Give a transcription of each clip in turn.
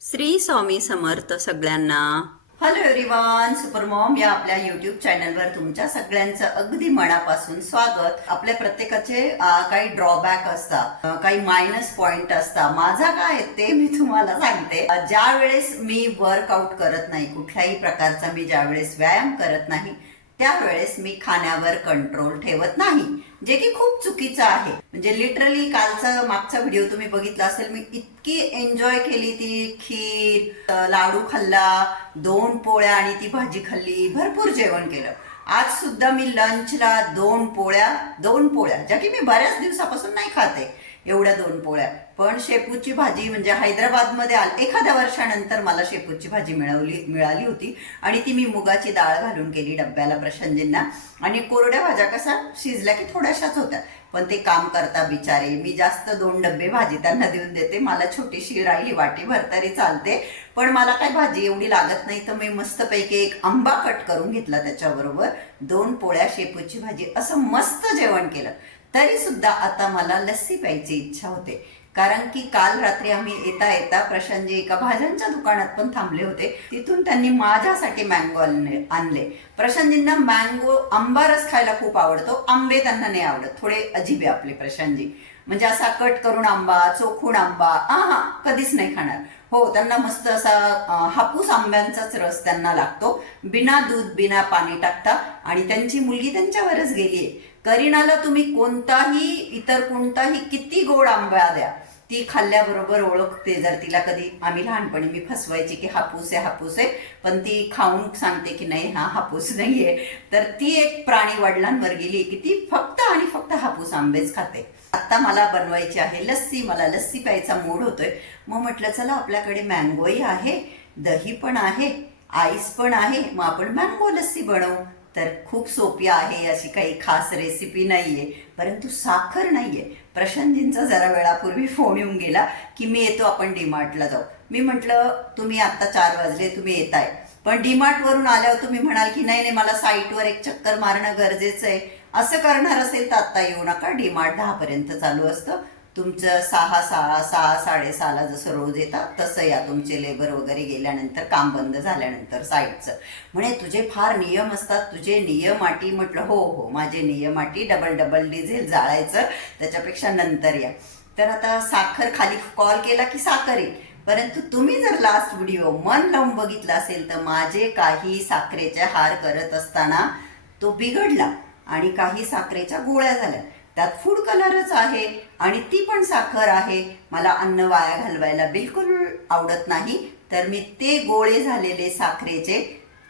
श्री स्वामी समर्थ सगळ्यांना. Hello everyone supermom या आपल्या युट्यूब चॅनलवर तुमच्या सगळ्यांचं अगदी मनापासून स्वागत. आपल्या प्रत्येकाचे काही ड्रॉबॅक असतात काही मायनस पॉइंट असतात. माझा काय आहे ते मी तुम्हाला सांगते. ज्या वेळेस मी वर्कआउट करत नाही कुठल्याही प्रकारचा मी ज्या वेळेस व्यायाम करत नाही त्यावेळेस मी खाण्यावर कंट्रोल ठेवत नाही जे की खूप चुकीचं आहे. म्हणजे लिटरली कालचा मागचा व्हिडिओ तुम्ही बघितला असेल मी इतकी एन्जॉय केली ती खीर लाडू खाल्ला दोन पोळ्या आणि ती भाजी खाल्ली भरपूर जेवण केलं. आज सुद्धा मी लंचला दोन पोळ्या दोन पोळ्या ज्या की मी बऱ्याच दिवसापासून नाही खाते एवढ्या दोन पोळ्या. पण शेपूची भाजी म्हणजे हैदराबादमध्ये आल एखाद्या वर्षानंतर मला शेपूची भाजी मिळवली मिळाली होती. आणि ती मी मुगाची डाळ घालून केली डब्याला प्रशांतजींना आणि कोरड्या भाज्या कसा शिजल्या की थोड्याशाच होत्या. पण ते काम करता बिचारे. मी जास्त दोन डब्बे भाजी त्यांना देऊन देते. मला छोटीशी राहिली वाटी तरी चालते. पण मला काय भाजी एवढी लागत नाही तर मी मस्तपैकी एक आंबा कट करून घेतला त्याच्याबरोबर. दोन पोळ्या शेपूची भाजी. असं मस्त जेवण केलं. तरी सुद्धा आता मला लस्सी प्यायची इच्छा होते. कारण की काल रात्री आम्ही येता येता प्रशांतजी एका भाज्यांच्या दुकानात पण थांबले होते. तिथून त्यांनी माझ्यासाठी मँगो आणले आणले. प्रशांतजींना मँगो आंबा रस खायला खूप आवडतो. आंबे त्यांना नाही आवडत. थोडे अजिबे आपले प्रशांतजी. म्हणजे असा कट करून आंबा चोखून आंबा आ हा कधीच नाही खाणार. हो त्यांना मस्त असा हापूस आंब्यांचाच रस त्यांना लागतो. बिना दूध बिना पाणी टाकता. आणि त्यांची मुलगी त्यांच्यावरच गेलीये. करीनाला तुम्ही कोणताही इतर कोणताही किती गोड आंबा द्या. ती खाल्ल्याबरोबर ओळखते जर तिला कधी आम्ही लहानपणी मी फसवायची की हापूस आहे हापूस आहे पण ती खाऊन सांगते की नाही हा हापूस नाहीये. तर ती एक प्राणी वडिलांवर गेली की ती फक्त आणि फक्त हापूस आंबेच खाते. आता मला बनवायची आहे लस्सी मला लस्सी प्यायचा मूड होतोय. मग म्हटलं चला आपल्याकडे मँगोही आहे दही पण आहे आईस पण आहे मग आपण मँगो लस्सी बनवू. तर खूप सोपी आहे अशी काही खास रेसिपी नाहीये. परंतु साखर नाहीये. प्रशांतजींचा जरा वेळापूर्वी फोन येऊन गेला की मी येतो आपण डीमार्टला जाऊ. मी म्हटलं तुम्ही आता चार वाजले तुम्ही येताय. पण डीमार्ट वरून आल्यावर तुम्ही म्हणाल की नाही नाही मला साईटवर एक चक्कर मारणं गरजेचं आहे. असं करणार असेल तर आता येऊ नका. डीमार्ट दहापर्यंत चालू असतं. तुमचं सहा सहा सहा साडेसहाला जसं रोज येतात तसं या तुमचे लेबर वगैरे गेल्यानंतर काम बंद झाल्यानंतर साईटचं म्हणे तुझे फार नियम असतात तुझे नियम अटी म्हटलं हो हो माझे नियम अटी डबल डबल डिझेल जाळायचं त्याच्यापेक्षा नंतर या. तर आता साखर खाली कॉल केला की साखर येईल परंतु तुम्ही जर लास्ट व्हिडिओ मन लावून बघितला असेल तर माझे काही साखरेचे हार करत असताना तो बिघडला आणि काही साखरेच्या गोळ्या झाल्या. त्यात फूड कलरच आहे आणि ती पण साखर आहे. मला अन्न वाया घालवायला बिलकुल आवडत नाही. तर मी ते गोळे झालेले साखरेचे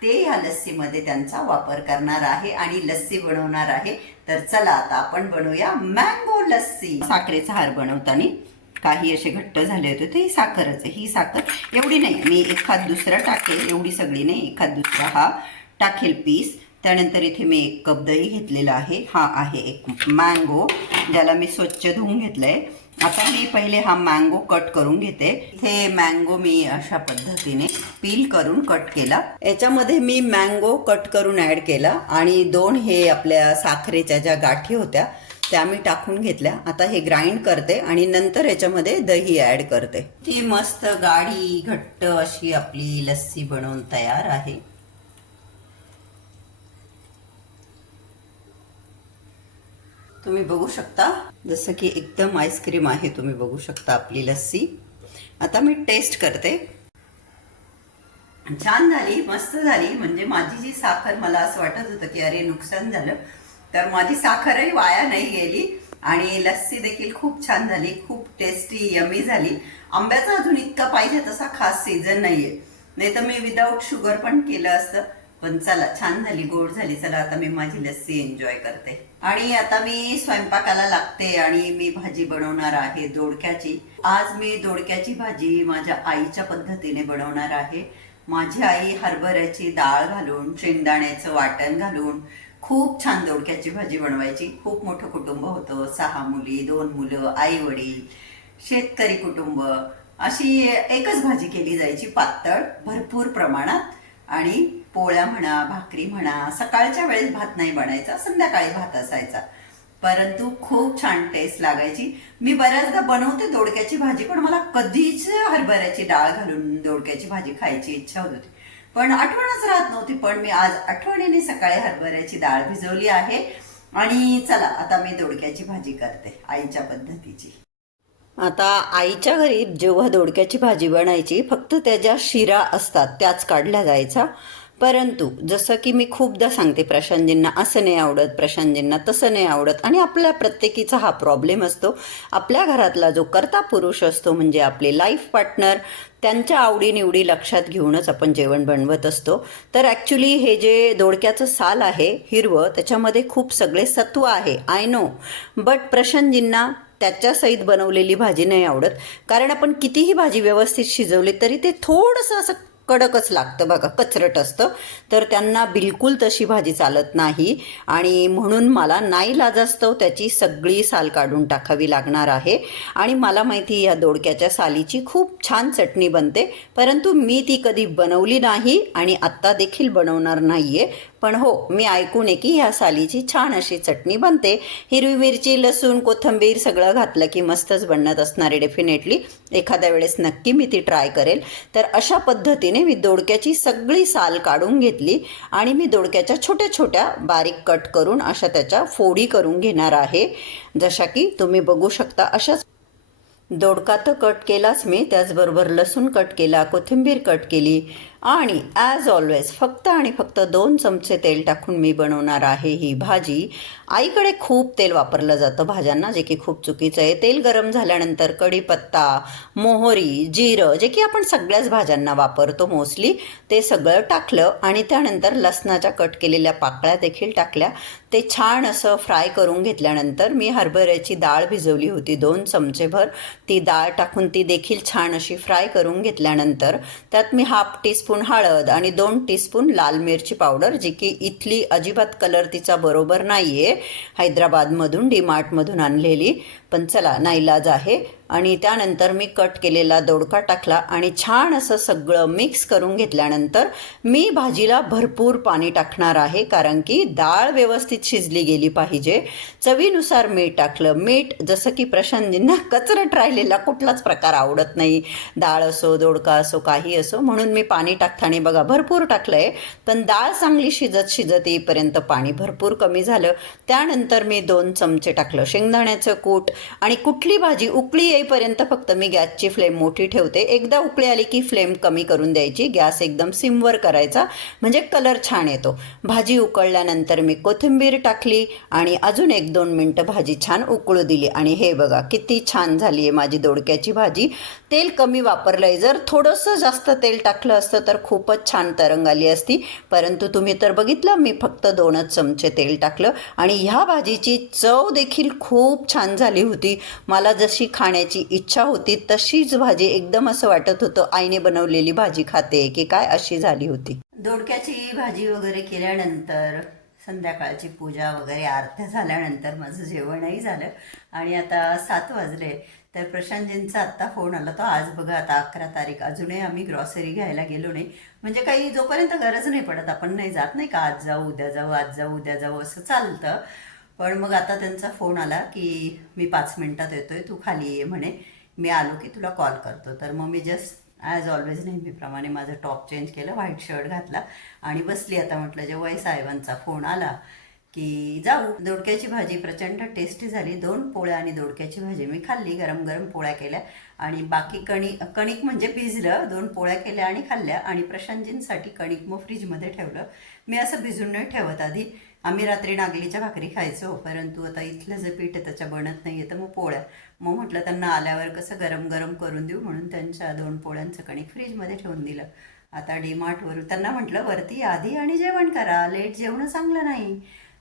ते ह्या लस्सीमध्ये त्यांचा वापर करणार आहे आणि लस्सी बनवणार आहे. तर चला आता आपण बनवूया मँगो लस्सी. साखरेचा हार बनवताना काही असे घट्ट झाले होते ते साखरच ही साखर एवढी नाही मी एखाद दुसरा टाकेल एवढी सगळी नाही. एखाद दुसरा हा टाकेल पीस त्यानंतर इथे मी एक कप दही घेतलेला आहे. हा आहे एक मँगो ज्याला मी स्वच्छ धुवून घेतलंय. आता मी पहिले हा मँगो कट करून घेते. हे मँगो मी अशा पद्धतीने पील करून कट केला. याच्यामध्ये मी मँगो कट करून ॲड केला आणि दोन हे आपल्या साखरेच्या ज्या गाठी होत्या त्या मी टाकून घेतल्या. आता हे ग्राइंड करते आणि नंतर याच्यामध्ये दही ॲड करते. ती मस्त गाढी घट्ट अशी आपली लस्सी बनवून तयार आहे. तुम्ही बघू शकता. जसं की एकदम आईस्क्रीम आहे तुम्ही बघू शकता आपली लस्सी. आता मी टेस्ट करते. छान झाली मस्त झाली. म्हणजे माझी जी साखर मला असं वाटत होतं की अरे नुकसान झालं. तर माझी साखरही वाया नाही गेली. आणि लस्सी देखील खूप छान झाली खूप टेस्टी यमी झाली. आंब्याचा अजून इतका पाहिजे तसा खास सीझन नाही आहे नाही तर मी विदाऊट शुगर पण केलं असतं. पण चला छान झाली गोड झाली. चला आता मी माझी लस्सी एन्जॉय करते. आणि आता मी स्वयंपाकाला लागते आणि मी भाजी बनवणार आहे दोडक्याची. आज मी दोडक्याची भाजी माझ्या आईच्या पद्धतीने बनवणार आहे. माझी आई हरभऱ्याची डाळ घालून शेंगदाण्याचं वाटण घालून खूप छान दोडक्याची भाजी बनवायची. खूप मोठं कुटुंब होतं. सहा मुली दोन मुलं आई वडील शेतकरी कुटुंब. अशी एकच भाजी केली जायची पातळ भरपूर प्रमाणात आणि पोळ्या म्हणा भाकरी म्हणा सकाळच्या वेळेस भात नाही बनायचा संध्याकाळी भात असायचा. परंतु खूप छान टेस्ट लागायची. मी बऱ्याचदा बनवते दोडक्याची भाजी पण मला कधीच हरभऱ्याची डाळ घालून दोडक्याची भाजी खायची इच्छा होत होती. पण आठवणच राहत नव्हती पण मी आज आठवणीने सकाळी हरभऱ्याची डाळ भिजवली आहे. आणि चला आता मी दोडक्याची भाजी करते आईच्या पद्धतीची. आता आईच्या घरी जेव्हा दोडक्याची भाजी बनायची फक्त त्याच्या शिरा असतात त्याच काढल्या जायचा परंतु जसं की मी खूपदा सांगते प्रशांतजींना असं नाही आवडत प्रशांतजींना तसं नाही आवडत. आणि आपल्या प्रत्येकीचा हा प्रॉब्लेम असतो. आपल्या घरातला जो करता पुरुष असतो म्हणजे आपले लाईफ पार्टनर त्यांच्या आवडीनिवडी लक्षात घेऊनच आपण जेवण बनवत असतो. तर ॲक्च्युली हे जे दोडक्याचं साल आहे हिरवं त्याच्यामध्ये खूप सगळे सत्व आहे आय नो बट प्रशांतजींना त्याच्यासहित बनवलेली भाजी नाही आवडत. कारण आपण कितीही भाजी व्यवस्थित शिजवली तरी ते थोडंसं असं कडकच लागतं बघा कचरट असतं. तर त्यांना बिलकुल तशी भाजी चालत नाही. आणि म्हणून मला नाही लाजास्तव त्याची सगळी साल काढून टाकावी लागणार आहे. आणि मला माहिती या दोडक्याच्या सालीची खूप छान चटणी बनते. परंतु मी ती कधी बनवली नाही आणि आत्ता देखील बनवणार नाही आहे पण हो मी ऐकून आहे की ह्या सालीची छान अशी चटणी बनते. हिरवी मिरची लसूण कोथिंबीर सगळं घातलं की मस्तच बनत असणारे डेफिनेटली एखाद्या वेळेस नक्की मी ती ट्राय करेल. तर अशा पद्धतीने मी दोडक्याची सगळी साल काढून घेतली आणि मी दोडक्याच्या छोट्या छोट्या बारीक कट करून अशा त्याच्या फोडी करून घेणार आहे. जशा की तुम्ही बघू शकता अशाच दोडका तर कट केलाच मी त्याचबरोबर लसूण कट केला कोथिंबीर कट केली आणि ॲज ऑलवेज फक्त आणि फक्त दोन चमचे तेल टाकून मी बनवणार आहे ही भाजी. आईकडे खूप तेल वापरलं जातं भाज्यांना जे की खूप चुकीचं आहे. तेल गरम झाल्यानंतर कढीपत्ता मोहरी जिरं जे की आपण सगळ्याच भाज्यांना वापरतो मोस्टली ते सगळं टाकलं आणि त्यानंतर लसणाच्या कट केलेल्या पाकळ्या देखील टाकल्या. ते छान असं फ्राय करून घेतल्यानंतर मी हरभऱ्याची डाळ भिजवली होती दोन चमचेभर. ती डाळ टाकून ती देखील छान अशी फ्राय करून घेतल्यानंतर त्यात मी हाफ टीस्पून हळद आणि दोन टीस्पून लाल मिरची पावडर जी की इथली अजिबात कलर तिचा बरोबर नाही आहे हैदराबादमधून डीमार्टमधून आणलेली. पण चला नाईलाज आहे. आणि त्यानंतर मी कट केलेला दोडका टाकला आणि छान असं सगळं मिक्स करून घेतल्यानंतर मी भाजीला भरपूर पाणी टाकणार आहे कारण की डाळ व्यवस्थित शिजली गेली पाहिजे. चवीनुसार मीठ टाकलं. मीठ जसं की प्रशांतजींना कचरट राहिलेला कुठलाच प्रकार आवडत नाही. डाळ असो दोडका असो काही असो म्हणून मी पाणी टाकताना बघा भरपूर टाकलं आहे पण डाळ चांगली शिजत शिजत येईपर्यंत पाणी भरपूर कमी झालं. त्यानंतर मी दोन चमचे टाकलं. शेंगदाण्याचं कूट आणि कुठली भाजी उकळी येईपर्यंत फक्त मी गॅसची फ्लेम मोठी ठेवते. एकदा उकळी आली की फ्लेम कमी करून द्यायची. गॅस एकदम सिमवर करायचा. म्हणजे कलर छान येतो. भाजी उकळल्यानंतर मी कोथिंबीर टाकली आणि अजून एक दोन मिनटं भाजी छान उकळू दिली. आणि हे बघा किती छान झाली आहे माझी दोडक्याची भाजी. तेल कमी वापरलं आहे जर थोडंसं जास्त तेल टाकलं असतं तर खूपच छान तरंग आली असती. परंतु तुम्ही तर बघितलं मी फक्त दोनच चमचे तेल टाकलं आणि ह्या भाजीची चव देखील खूप छान झाली होती. मला जशी खाण्याची इच्छा होती तशीच भाजी एकदम असं वाटत होतं आईने बनवलेली भाजी खाते की काय अशी झाली होती. दोडक्याची भाजी वगैरे केल्यानंतर संध्याकाळची पूजा वगैरे आरत्या झाल्यानंतर माझं जेवणही झालं आणि आता सात वाजले. तर प्रशांतजींचा आत्ता फोन आला तो आज बघा आता अकरा तारीख. अजूनही आम्ही ग्रॉसरी घ्यायला गेलो नाही. म्हणजे काही जोपर्यंत गरज नाही पडत आपण नाही जात नाही का आज जाऊ उद्या जाऊ आज जाऊ उद्या जाऊ असं चालतं. पण मग आता त्यांचा फोन आला की मी पाच मिनिटात येतोय तू खाली ये म्हणे. मी आलो की तुला कॉल करतो. तर मग मी जस्ट ॲज ऑलवेज नेहमीप्रमाणे माझं टॉप चेंज केलं व्हाईट शर्ट घातला आणि बसली. आता म्हटलं जेव्हा साहेबांचा फोन आला की जाऊ दोडक्याची भाजी प्रचंड टेस्टी झाली. दोन पोळ्या आणि दोडक्याची भाजी मी खाल्ली गरम गरम पोळ्या केल्या. आणि बाकी कणी कणिक म्हणजे भिजलं दोन पोळ्या केल्या आणि खाल्ल्या. आणि प्रशांतजींसाठी कणिक मग फ्रीजमध्ये ठेवलं. मी असं भिजून नाही ठेवत आधी. आम्ही रात्री नागलीच्या भाकरी खायचो परंतु आता इथलं जे पीठ आहे त्याच्या बनत नाही आहे तर मग पोळ्या. मग म्हटलं त्यांना आल्यावर कसं गरम गरम करून देऊ म्हणून त्यांच्या दोन पोळ्यांचं कणिक फ्रीजमध्ये ठेवून दिलं. आता डीमार्टवरून त्यांना म्हटलं वरती आधी आणि जेवण करा. लेट जेवणं चांगलं नाही.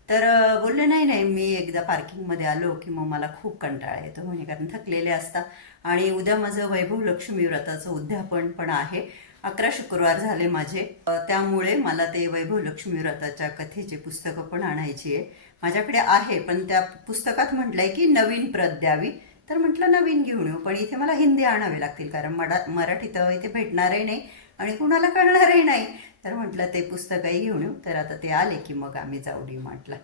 तर बोलले नाही नाही मी एकदा पार्किंगमध्ये आलो की मग मला खूप कंटाळा येतो. म्हणजे कारण थकलेले असता. आणि उद्या माझं वैभव लक्ष्मी व्रताचं उद्यापन पण आहे. अकरा शुक्रवार झाले माझे. त्यामुळे मला ते वैभव लक्ष्मी व्रताच्या कथेची पुस्तकं पण आणायची आहे. माझ्याकडे आहे पण त्या पुस्तकात म्हटलंय की नवीन प्रत द्यावी. तर म्हटलं नवीन घेऊन येऊ. पण इथे मला हिंदी आणावे लागतील कारण मडा मराठी तर इथे भेटणारही नाही आणि कुणाला कळणारही नाही. तर म्हटलं ते पुस्तकही घेऊन येऊ. तर आता ते आले की मग आम्ही जाऊ डी मार्टला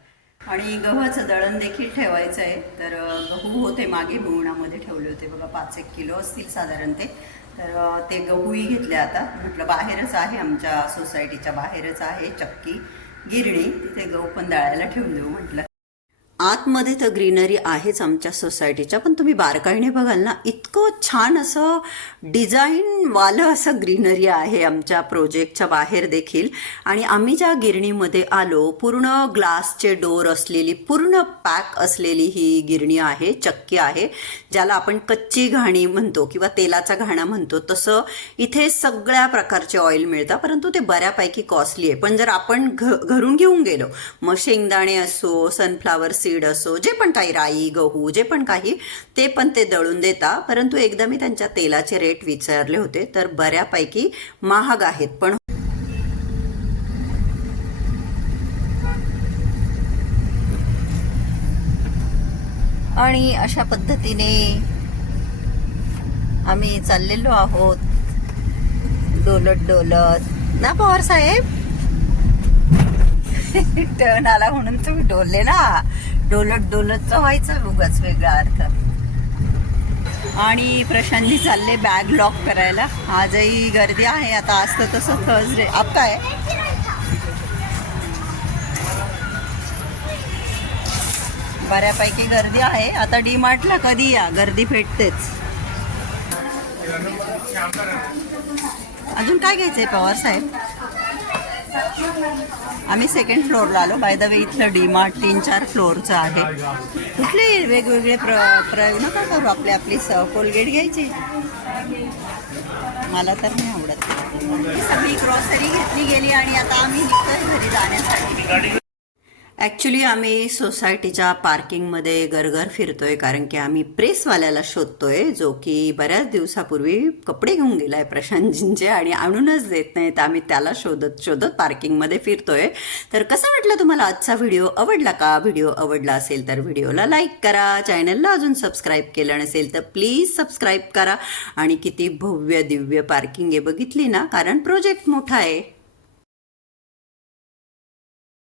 आणि गव्हाचं दळण देखील ठेवायचं आहे तर गहू होते मागे बुवणामध्ये ठेवले होते. बघा पाच एक किलो असतील साधारण ते. तर ते गहूही घेतले आता. म्हटलं बाहेरच आहे आमच्या सोसायटीच्या बाहेरच आहे चक्की गिरणी. तिथे गहू पण दळायला ठेवून देऊ म्हटलं. आतमध्ये तर ग्रीनरी आहेच आमच्या सोसायटीच्या पण तुम्ही बारकाईने बघाल ना इतकं छान असं डिझाईनवालं असं ग्रीनरी आहे आमच्या प्रोजेक्टच्या बाहेर देखील. आणि आम्ही ज्या गिरणीमध्ये आलो पूर्ण ग्लासचे डोर असलेली पूर्ण पॅक असलेली ही गिरणी आहे चक्की आहे ज्याला आपण कच्ची घाणी म्हणतो किंवा तेलाचा घाणा म्हणतो तसं इथे सगळ्या प्रकारचे ऑइल मिळतात परंतु ते बऱ्यापैकी कॉस्टली आहे. पण जर आपण घ घरून घेऊन गेलो मग शेंगदाणे असो सनफ्लावर सीड असो जे पण काही राई गहू जे पण काही ते पण ते दळून देता. परंतु एकदा मी त्यांच्या तेलाचे रेट विचारले होते तर बऱ्यापैकी महाग आहेत. पण आणि अशा पद्धतीने आम्ही चाललेलो आहोत. डोलत डोलत. ना पवार साहेब? टर्न आला म्हणून तुम्ही डोलले ना. डोलत डोलत व्हायचं उगाच वेगळा अर्थ. आणि प्रशांतजी चालले बॅग लॉक करायला. आजही गर्दी आहे आता असतं तसं थर्सडे आता आहे. बऱ्यापैकी गर्दी आहे. आता डी मार्टला कधी या? गर्दी भेटतेच. अजून काय घ्यायचंय पवार साहेब? आम्ही सेकंड फ्लोअरला आलो. बाय द वे इथलं डी मार्ट तीन चार फ्लोअरचं आहे. कुठले वेगवेगळे प्र प्रयोग नका करू आपली आपली स कोलगेट घ्यायची. मला तर नाही आवडत. सगळी ग्रॉसरी घेतली गेली आणि आता आम्ही निघतोय घरी जाण्यासाठी. ॲक्च्युली आम्ही सोसायटीच्या पार्किंगमध्ये गरगर फिरतोय कारण की आम्ही प्रेसवाल्याला शोधतोय जो की बऱ्याच दिवसापूर्वी कपडे घेऊन गेला आहे प्रशांतजींचे आणि आणूनच देत नाही तर आम्ही त्याला शोधत शोधत पार्किंगमध्ये फिरतोय. तर कसं वाटलं तुम्हाला आजचा व्हिडिओ आवडला का? व्हिडिओ आवडला असेल तर व्हिडिओला लाईक करा. चॅनलला अजून सबस्क्राईब केलं नसेल तर प्लीज सबस्क्राईब करा. आणि किती भव्य दिव्य पार्किंग आहे बघितली ना? कारण प्रोजेक्ट मोठा आहे.